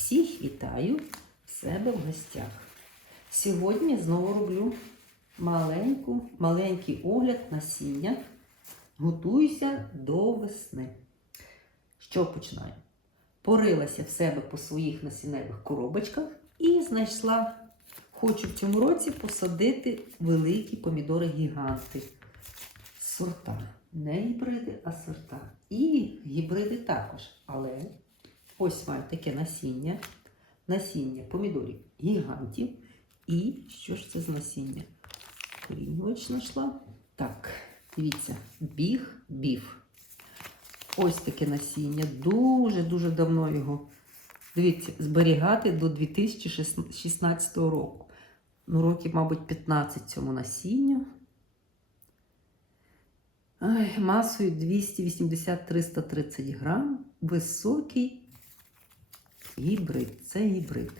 Всіх вітаю в себе в гостях. Сьогодні знову роблю маленьку, маленький огляд насіння. Готуюся до весни. Що починаю? Порилася в себе по своїх насінневих коробочках і знайшла, хочу в цьому році посадити великі помідори гіганти. Сорта. Не гібриди, а сорта. І гібриди також. Але ось маю таке насіння. Насіння помідорів гігантів. І що ж це за насіння? Корінювач знайшла. Так, дивіться, біг, біф. Ось таке насіння. Дуже-дуже давно його. Дивіться, зберігати до 2016 року. Ну, років, мабуть, 15 цьому насінню. Масою 280-330 грам. Високий гібрид. Це гібрид.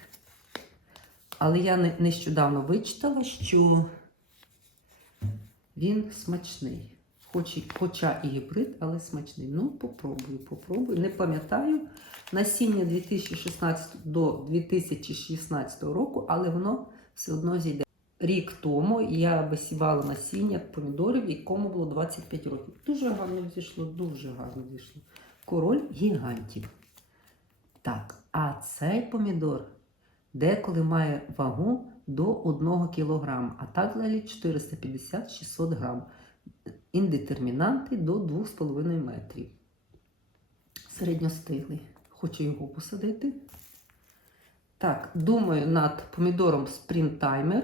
Але я нещодавно вичитала, що він смачний. Хоч, хоча і гібрид, але смачний. Ну, попробую, попробую. Не пам'ятаю. Насіння 2016 до 2016 року, але воно все одно зійде. Рік тому я висівала насіння помідорів, якому було 25 років. Дуже гарно зійшло, дуже гарно зійшло. Король гігантів. Так, а цей помідор деколи має вагу до 1 кг, а так взагалі 450-600 грам. Індетермінанти до 2,5 метрів. Середньостиглий. Хочу його посадити. Так, думаю над помідором Springtimer.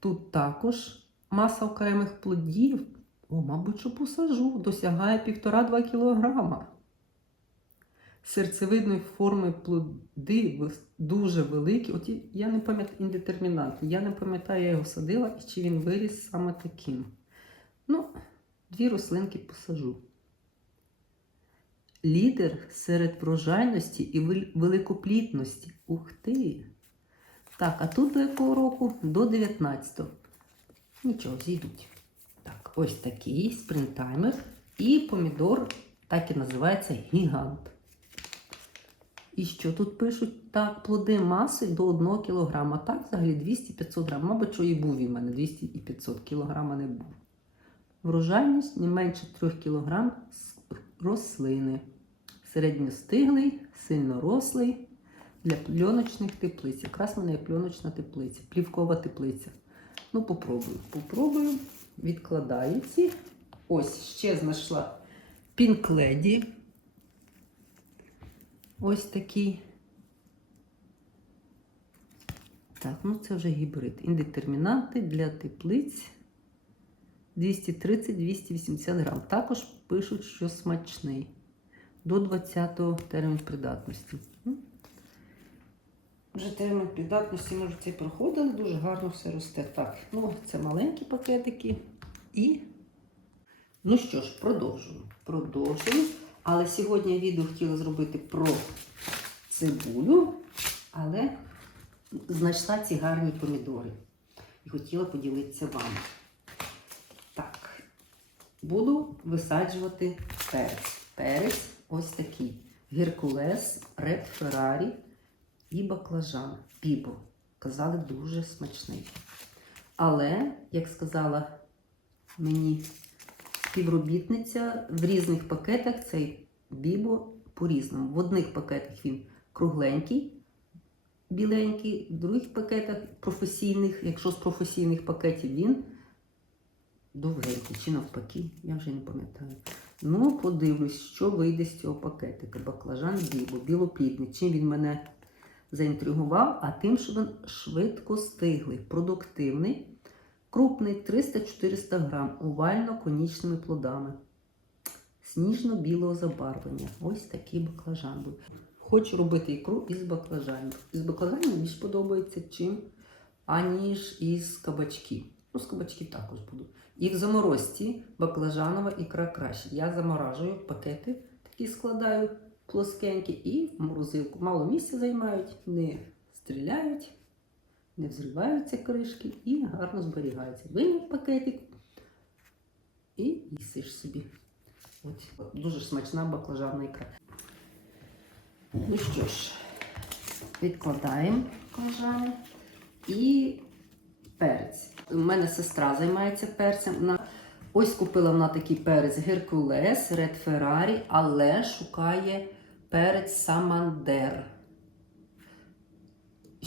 Тут також маса окремих плодів. О, мабуть, що посажу. Досягає 1,5-2 кг. Серцевидної форми плоди дуже великі. От я не пам'ятаю індетермінант. Я не пам'ятаю, я його садила і чи він виріс саме таким. Ну, дві рослинки посажу. Лідер серед врожайності і великоплітності. Ух ти! Так, а тут до якого року? До 19-го. Нічого, зійдуть. Так, ось такий спринтаймер. І помідор, так і називається гігант. І що тут пишуть? Так, плоди маси до 1 кг. Так, взагалі 200-500 грам. Мабуть, що і був він у мене 200 і 500 кг не був. Врожайність не менше 3 кг рослини. Середньостиглий, сильно рослий для пльоночних теплиць. Якраз в мене є пльоночна теплиця, плівкова теплиця. Ну, попробую. Попробую. Відкладаю ці. Ось ще знайшла пінкледі. Ось такий. Так, ну це вже гібрид. Індетермінанти для теплиць 230-280 грам. Також пишуть, що смачний. До 20-го термін придатності. Вже термін придатності, може, це проходили, дуже гарно все росте. Так, ну це маленькі пакетики. І. Ну що ж, продовжуємо. Продовжуємо. Але сьогодні я відео хотіла зробити про цибулю, але знайшла ці гарні помідори. І хотіла поділитися вами. Так, буду висаджувати перець. Перець ось такий. Геркулес, Ред Феррарі і баклажан. Бібо. Казали, дуже смачний. Але, як сказала мені співробітниця, в різних пакетах цей бібо по-різному. В одних пакетах він кругленький, біленький, в других пакетах професійних, якщо з професійних пакетів він довгенький чи навпаки, я вже не пам'ятаю. Ну, подивлюсь, що вийде з цього пакетика. Баклажан бібо, білоплідний. Чим він мене заінтригував, а тим, що він швидко стиглий, продуктивний, крупний 300-400 грам, овально-конічними плодами. Сніжно-білого забарвлення. Ось такий баклажан був. Хочу робити ікру із баклажанів. Із баклажанів більш подобається чим, аніж із кабачків. Ну, з кабачків також буду. І в заморозці баклажанова ікра краще. Я заморажую пакети, такі складаю плоскенькі, і в морозилку. Мало місця займають, не стріляють, не взриваються кришки і гарно зберігаються. Вийняв пакетик і їсиш собі. От, дуже смачна баклажанна ікра. Ну що ж, відкладаємо кожані. І перець. У мене сестра займається перцем. Вона ось купила вона такий перець Геркулес, Ред Феррарі, але шукає перець Самандер.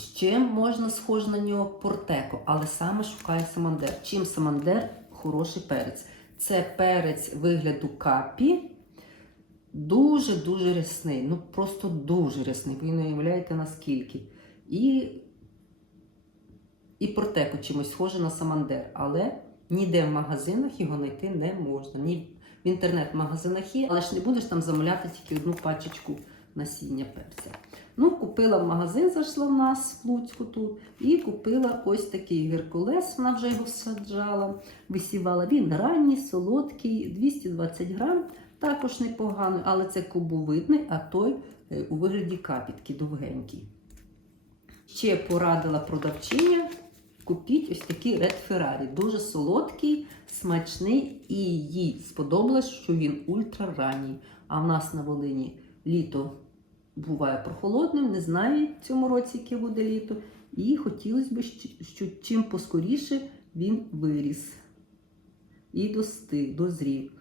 Ще можна схож на нього портеко, але саме шукає Самандер. Чим Самандер хороший перець? Це перець вигляду капі. Дуже-дуже рясний. Ну просто дуже рясний. Ви не уявляєте наскільки. І і протеко чимось схоже на Самандер, але ніде в магазинах його знайти не можна. Ні в інтернет-магазинах є, але ж не будеш там замовляти тільки одну пачечку насіння перця. Ну, купила в магазин, зайшла в нас в Луцьку тут, і купила ось такий геркулес, вона вже його саджала, висівала. Він ранній, солодкий, 220 грам, також непоганий, але це кубовидний, а той е, у вигляді капітки довгенький. Ще порадила продавчиня. Купіть ось такий Red Ferrari. Дуже солодкий, смачний, і їй сподобалось, що він ультраранній. А в нас на Волині літо буває прохолодним, не знаю в цьому році, яке буде літо. І хотілося б, що чим поскоріше він виріс і достиг, дозрів.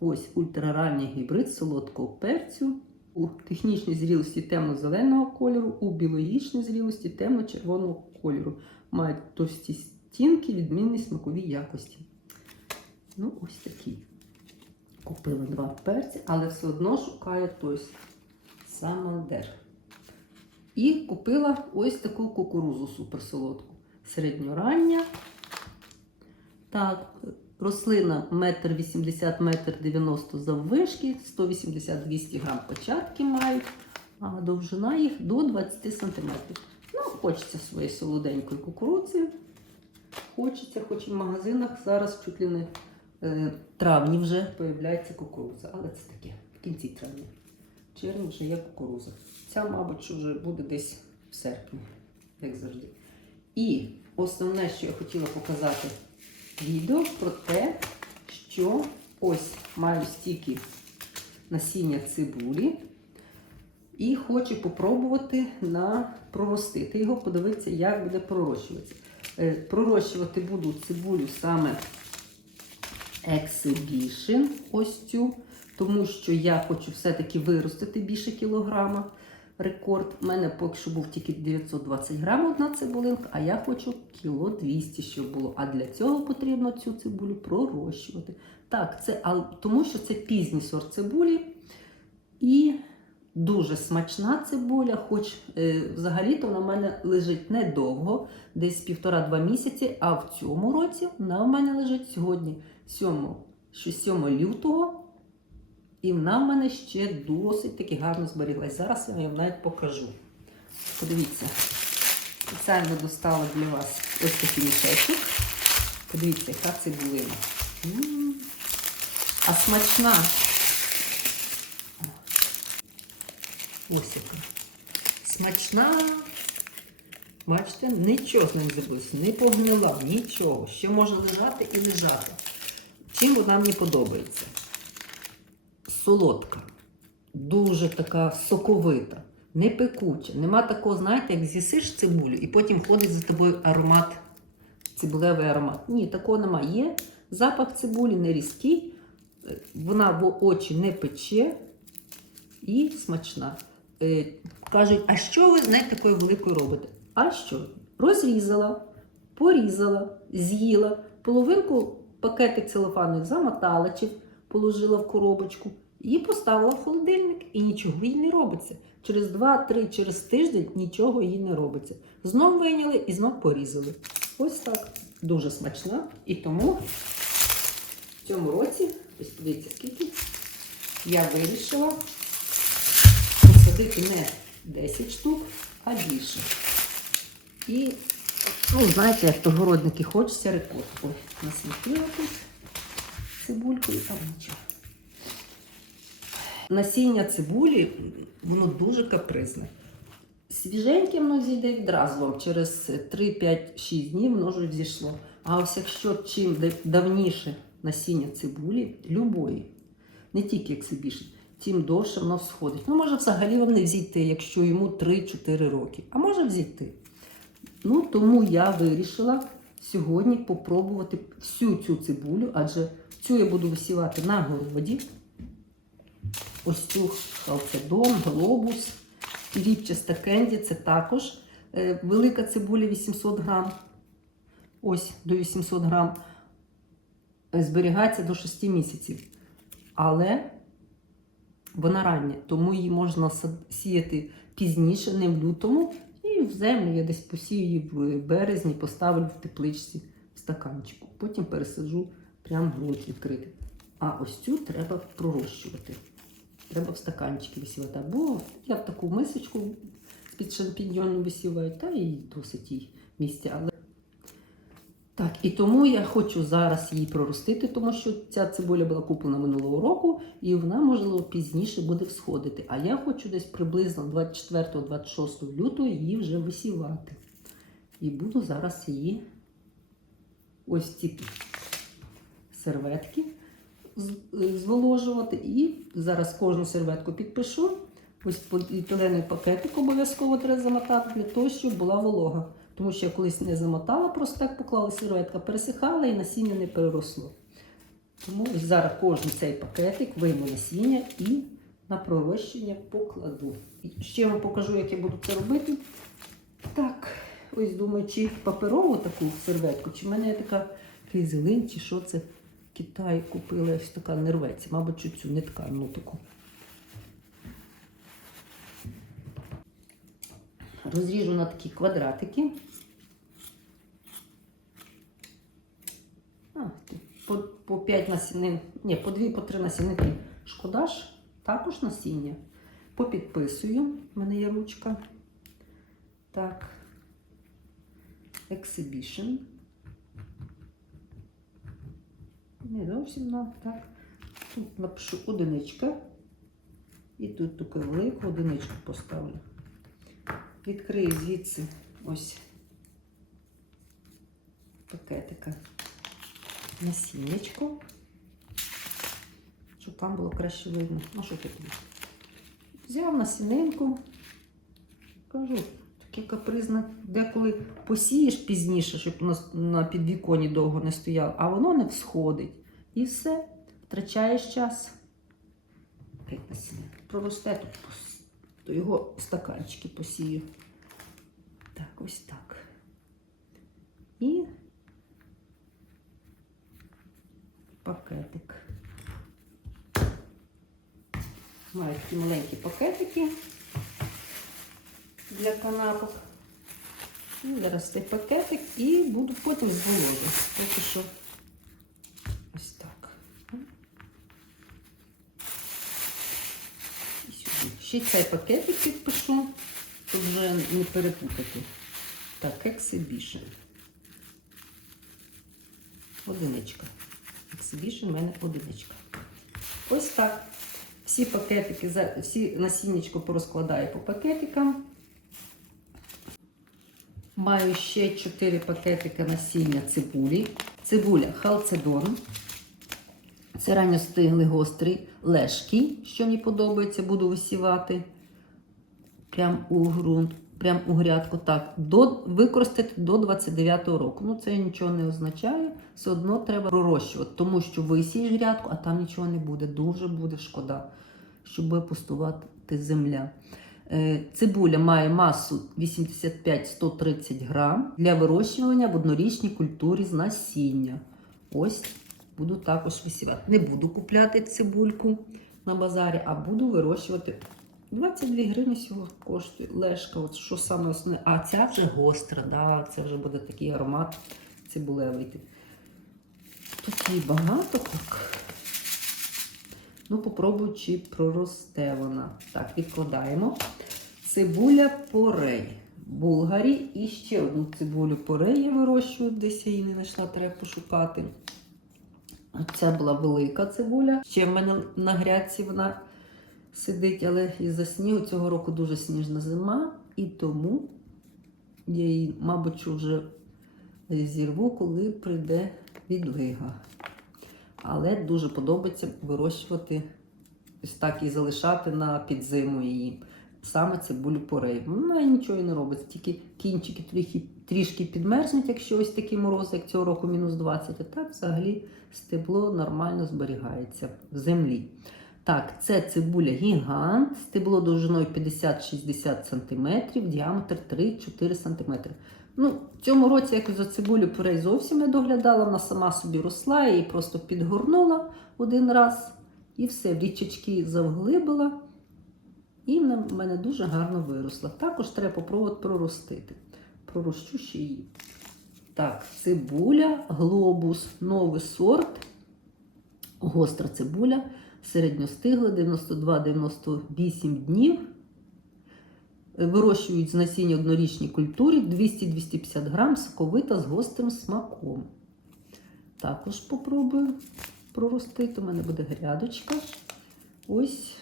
Ось ультраранній гібрид солодкого перцю. У технічній зрілості темно-зеленого кольору, у біологічній зрілості темно-червоного кольору. Мають товсті стінки, відмінні смакові якості. Ну, ось такі. Купила два перці, але все одно шукаю той самандер. І купила ось таку кукурузу суперсолодку. Середньорання. Так, рослина 1,80 метр 90 заввишки, 180-200 грам початки мають, а довжина їх до 20 см. Ну, хочеться своєї солоденької кукурудзи. Хочеться, хоч і в магазинах зараз чуть ли не е, травні вже появляється кукурудза. Але це таке в кінці травня. Червні вже є кукурудза. Ця, мабуть, вже буде десь в серпні, як завжди. І основне, що я хотіла показати відео про те, що ось маю стільки насіння цибулі. І хочу попробувати на проростити його, подивитися, як буде пророщуватися. Е, Пророщувати буду цибулю саме Exhibition, ось цю, тому що я хочу все-таки виростити більше кілограма. Рекорд. У мене поки що був тільки 920 грам одна цибулинка, а я хочу кіло 200, щоб було. А для цього потрібно цю цибулю пророщувати. Так, це а, тому що це пізній сорт цибулі. І дуже смачна цибуля, хоч е, взагалі-то вона в мене лежить недовго, десь півтора-два місяці, а в цьому році вона в мене лежить сьогодні 7, що 7 лютого. І вона в мене ще досить таки гарно зберіглась. Зараз я вам навіть покажу. Подивіться, спеціально достала для вас ось такий мішечок. Подивіться, яка цибулина. М. А смачна. Ось яка. Смачна. Бачите, нічого з ним зробилося, не погнила, нічого. Ще може лежати і лежати. Чим вона мені подобається? Солодка, дуже така соковита, не пекуча. Нема такого, знаєте, як з'їсиш цибулю і потім ходить за тобою аромат, цибулевий аромат. Ні, такого нема. Є запах цибулі не різкий, е, вона в очі не пече і смачна. Е, кажуть, а що ви з нею такою великою робите? А що? Розрізала, порізала, з'їла, половинку пакетик целофанових замотала чи положила в коробочку і поставила в холодильник, і нічого їй не робиться. Через 2-3, через тиждень нічого їй не робиться. Знов вийняли і знов порізали. Ось так. Дуже смачна. І тому в цьому році, ось подивіться, скільки я вирішила посадити не 10 штук, а більше. І, ну, знаєте, як городники хочеться рекорд. Ой, насвітила тут цибулькою, а нічого. Насіння цибулі, воно дуже капризне. Свіженьке воно зійде відразу через 3-5-6 днів воно вже зійшло. А ось якщо чим давніше насіння цибулі, любої, не тільки ексибішн, тим довше воно всходить. Ну, може взагалі вам не взійти, якщо йому 3-4 роки. А може взійти. Ну, тому я вирішила сьогодні попробувати всю цю цибулю, адже цю я буду висівати на городі. Ось цю халцедон, глобус, ріпчаста кенді це також е, велика цибуля 800 грам. Ось до 800 грам. Е, Зберігається до 6 місяців. Але вона рання, тому її можна сіяти пізніше, не в лютому. І в землю я десь посію її в березні, поставлю в тепличці в стаканчику. Потім пересаджу прямо ґрунт відкритий. А ось цю треба пророщувати. Треба в стаканчики висівати. Або я в таку мисочку з-під шампіньйону висіваю, та і досить їй місця. Але... Так, і тому я хочу зараз її проростити, тому що ця цибуля була куплена минулого року, і вона, можливо, пізніше буде всходити. А я хочу десь приблизно 24-26 лютого її вже висівати. І буду зараз її ось ці серветки зволожувати. І зараз кожну серветку підпишу. Ось поліетиленовий пакетик обов'язково треба замотати для того, щоб була волога. Тому що я колись не замотала, просто так поклала серветка, пересихала і насіння не переросло. Тому ось зараз кожен цей пакетик вийму насіння і на пророщення покладу. І ще вам покажу, як я буду це робити. Так, ось думаю, чи паперову таку серветку, чи в мене є така фізелин, чи що це Китаї купила ось така не рветься, мабуть, чи цю не ткану таку. Розріжу на такі квадратики. А, по, по 5 насінин, ні, по 2, по 3 насінинки. Шкода ж, також насіння. Попідписую, в мене є ручка. Так. Exhibition. Не зовсім нам, так. Тут напишу одиничка. І тут таку велику одиничку поставлю. Відкрию звідси ось пакетика насіннячко, щоб вам було краще видно. Ну, що тут? Взяв насінинку, кажу, таке капризне, деколи посієш пізніше, щоб на, підвіконі довго не стояло, а воно не всходить. І все, втрачаєш час. Проросте тут, то його стаканчики посію. Так, ось так. І пакетик. Маю такі маленькі пакетики для канапок. І зараз цей пакетик і буду потім зволожу. Поки що ось так. І сюди. Ще цей пакетик підпишу, щоб вже не перепутати. Так, Exhibition. Одиничка. Exhibition в мене одиничка. Ось так. Всі пакетики, всі насіннячко порозкладаю по пакетикам. Маю ще 4 пакетики насіння цибулі. Цибуля халцедон. Це ранньостиглий гострий лешкий, що мені подобається, буду висівати. Прям у ґрунт, прям у грядку. Так, до, використати до 29-го року. Ну, це нічого не означає. Все одно треба пророщувати, тому що висієш грядку, а там нічого не буде. Дуже буде шкода, щоб пустувати земля. Е, Цибуля має масу 85-130 грам для вирощування в однорічній культурі з насіння. Ось буду також висівати. Не буду купляти цибульку на базарі, а буду вирощувати. 22 гривні всього коштує лешка. От що саме основне. А ця вже гостра, да, це вже буде такий аромат цибулевий. Тут її багато так. Ну, попробую, чи проросте вона. Так, відкладаємо. Цибуля порей. Булгарі. І ще одну цибулю порей я вирощую, десь я її не знайшла, треба пошукати. Це була велика цибуля. Ще в мене на грядці вона сидить, але із-за снігу цього року дуже сніжна зима, і тому я її, мабуть, вже зірву, коли прийде відлига. Але дуже подобається вирощувати ось так і залишати на підзиму її. Саме цибулю порей. Вона нічого і не робить, тільки кінчики трохи, трішки підмерзнуть, якщо ось такі морози, як цього року мінус 20, а так взагалі стебло нормально зберігається в землі. Так, це цибуля гігант, стебло довжиною 50-60 см, діаметр 3-4 см. Ну, в цьому році якось за цибулю порей зовсім не доглядала, вона сама собі росла, її просто підгорнула один раз і все, в річечки завглибила. І в мене дуже гарно виросла. Також треба попробувати проростити. Пророщу ще її. Так, цибуля, глобус, новий сорт, гостра цибуля, середньостигла, 92-98 днів. Вирощують з насіння однорічній культурі 200-250 грам, соковита з гострим смаком. Також попробую проростити. У мене буде грядочка. Ось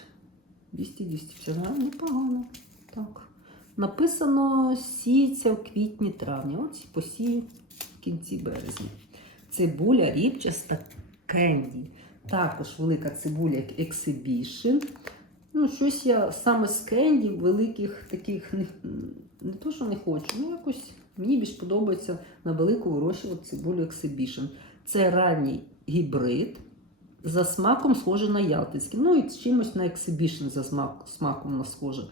200-250 грам, непогано. Так. Написано сіється в квітні-травні. Ось посію в кінці березня. Цибуля ріпчаста кенді. Також велика цибуля як ексибішн. Ну, щось я саме з кенді великих таких не, не то, що не хочу, ну якось мені більш подобається на велику вирощувати цибулю ексибішн. Це ранній гібрид. За смаком схоже на ялтинський. Ну і чимось на ексибішн за смак, смаком вона схоже.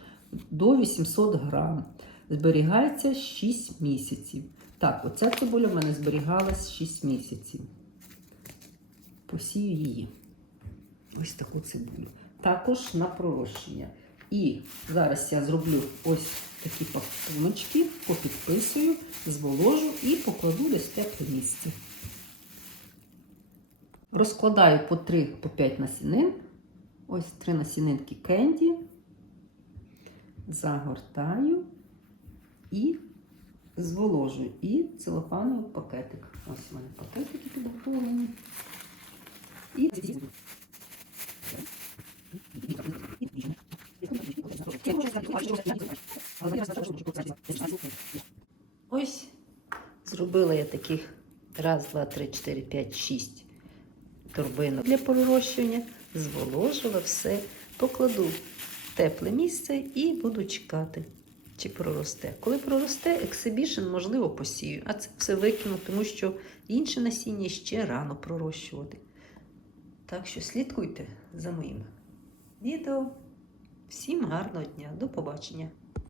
До 800 грам. Зберігається 6 місяців. Так, оця цибуля в мене зберігалась 6 місяців. Посію її. Ось таку цибулю. Також на пророщення. І зараз я зроблю ось такі пакуночки, попідписую, зволожу і покладу десь в тепле місце. Розкладаю по 3 по 5 насінин. Ось три насінинки кенді. Загортаю і зволожую. І целофановий пакетик. Ось у мене пакетики підготовлені. І Ось зробила я таких раз, два, три, чотири, п'ять, шість торбинок для пророщування, зволожила все, покладу в тепле місце і буду чекати, чи проросте. Коли проросте, ексибішн, можливо, посію, а це все викину, тому що інше насіння ще рано пророщувати. Так що слідкуйте за моїм відео. Всім гарного дня, до побачення!